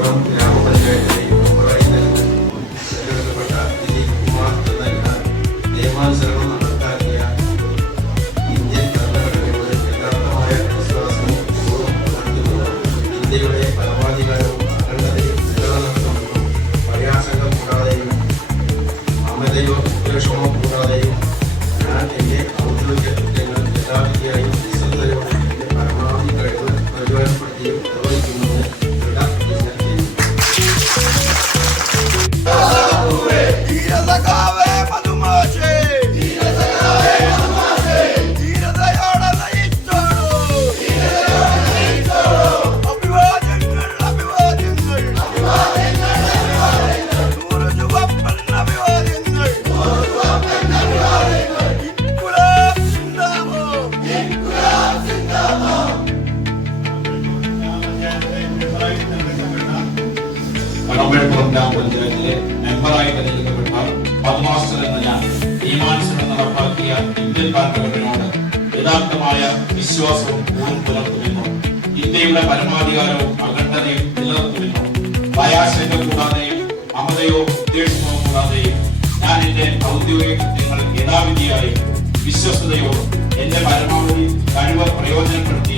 മലപ്പുറം ഗ്രാമപഞ്ചായത്തിലെ മെമ്പറായി തെരഞ്ഞെടുക്കപ്പെട്ട ദിലീപ് കുമാർ എന്ന നിയമാനുസരണം നടപ്പാക്കിയ ഇന്ത്യൻ ഭരണഘടനയോട് യഥാർത്ഥമായ വിശ്വാസവും നടത്തുന്നതും ഇന്ത്യയുടെ പരമാധികാരവും അഖണ്ഡതയും നിലനിർത്തുമെന്നും ഭയാശങ്ക കൂടാതെയും അമിതയോ ഉദ്ദേശമോ കൂടാതെയും ഞാൻ എൻ്റെ ഔദ്യോഗിക കൃത്യങ്ങൾ യഥാവിധിയായും നിസ്സംഗതയോടെ എൻ്റെ പരമാവധി കഴിവ് പ്രയോജനപ്പെടുത്തിയും നിർവഹിക്കുമെന്ന് ദൃഢനിശ്ചയം ചെയ്യുന്നു. മലപ്പുറം ഗ്രാമപഞ്ചായത്തിലെ മെമ്പറായി തെരഞ്ഞെടുക്കപ്പെട്ട പത്മാസ്റ്റർ എന്ന ഞാൻ നിയമാനുസരണം നടപ്പാക്കിയ ഇന്ത്യൻ ഭരണഘടനയോട് യഥാർത്ഥമായ വിശ്വാസവും കൂറും പുലർത്തുമെന്നും ഇന്ത്യയുടെ പരമാധികാരവും അഖണ്ഡതയും നിലനിർത്തുമെന്നും ഭയാശങ്ക കൂടാതെയും അമതയോ ഉദ്ദേശമോ കൂടാതെയും ഞാൻ എന്റെ ഔദ്യോഗിക കൃത്യങ്ങൾ യഥാവിധിയായും വിശ്വസ്തയോടും എന്റെ പരമാവധി കഴിവ് പ്രയോജനപ്പെടുത്തി